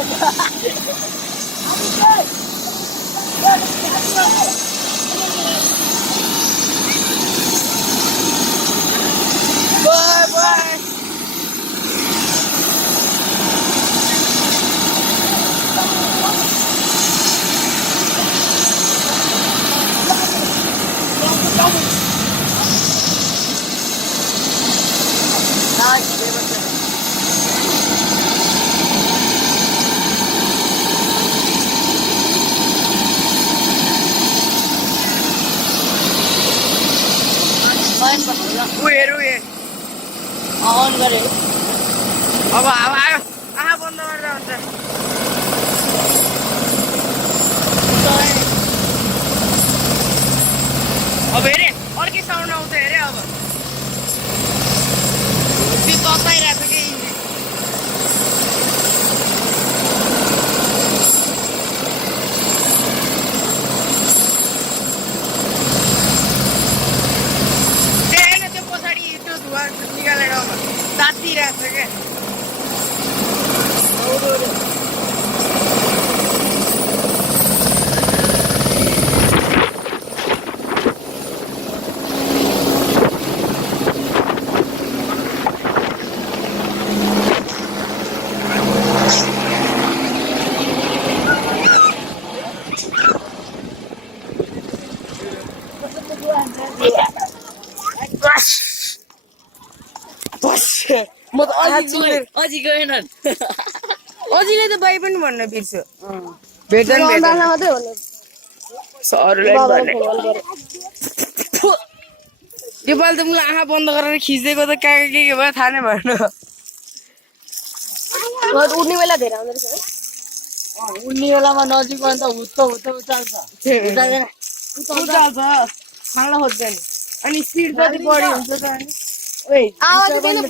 Bye bye. on गरे अब आयो आहा बन्द गरेर हुन्छ अब हेरे अर्कै साउन्ड आउँछ हेरे अब त्यो तताइरहेको छ के इन्जिन त्यो पछाडि त्यो धुवा निकालेर अब तातिरहेको छ क्या म त अझै गएनन् अझैले त बाई पनि भन्न बिर्स्यो भेट्दैन नेपाल त मलाई आँखा बन्द गरेर खिचेको त कहाँ के भयो थाहा नै भएन उड्ने बेला धेरै आउँदो रहेछ है उड्ने बेलामा नजिक अन्त हुत्त उचाल्छ खाना खोज्दैन अनि स्पिड कति बढी हुन्छ त अनि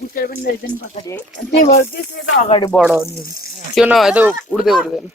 बुस्टर पनि रहेछ नि पछाडि है त्यही भएर त्यसले त अगाडि बढाउने त्यो नभए त उड्दै उड्दैन